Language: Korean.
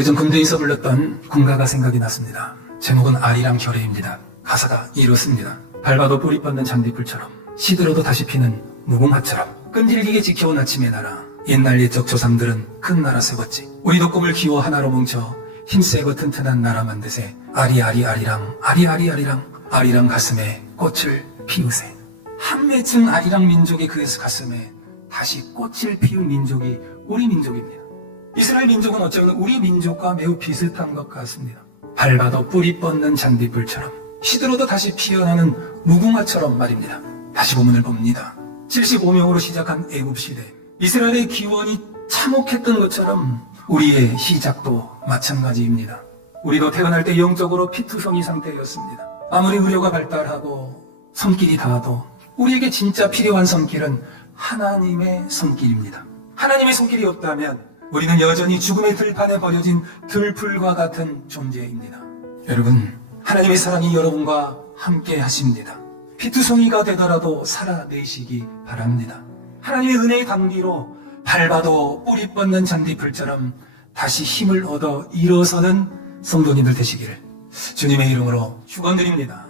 오래전 군대에서 불렀던 군가가 생각이 났습니다. 제목은 아리랑 결의입니다. 가사가 이렇습니다. 밟아도 뿌리 뻗는 잔디풀처럼 시들어도 다시 피는 무궁화처럼 끈질기게 지켜온 아침의 나라 옛날 옛적 조상들은 큰 나라 세웠지 우리도 꿈을 키워 하나로 뭉쳐 힘세고 튼튼한 나라 만드세 아리아리 아리랑 아리아리 아리랑 아리랑 가슴에 꽃을 피우세 한매층 아리랑 민족의 그 가슴에 다시 꽃을 피운 민족이 우리 민족입니다. 이스라엘 민족은 어쩌면 우리 민족과 매우 비슷한 것 같습니다. 밟아도 뿌리 뻗는 잔디불처럼 시들어도 다시 피어나는 무궁화처럼 말입니다. 다시 본문을 봅니다. 75명으로 시작한 애굽 시대 이스라엘의 기원이 참혹했던 것처럼 우리의 시작도 마찬가지입니다. 우리도 태어날 때 영적으로 피투성이 상태였습니다. 아무리 의료가 발달하고 손길이 닿아도 우리에게 진짜 필요한 손길은 하나님의 손길입니다. 하나님의 손길이 없다면 우리는 여전히 죽음의 들판에 버려진 들풀과 같은 존재입니다. 여러분, 하나님의 사랑이 여러분과 함께 하십니다. 피투성이가 되더라도 살아내시기 바랍니다. 하나님의 은혜의 단비로 밟아도 뿌리 뻗는 잔디풀처럼 다시 힘을 얻어 일어서는 성도님들 되시기를 주님의 이름으로 축원드립니다.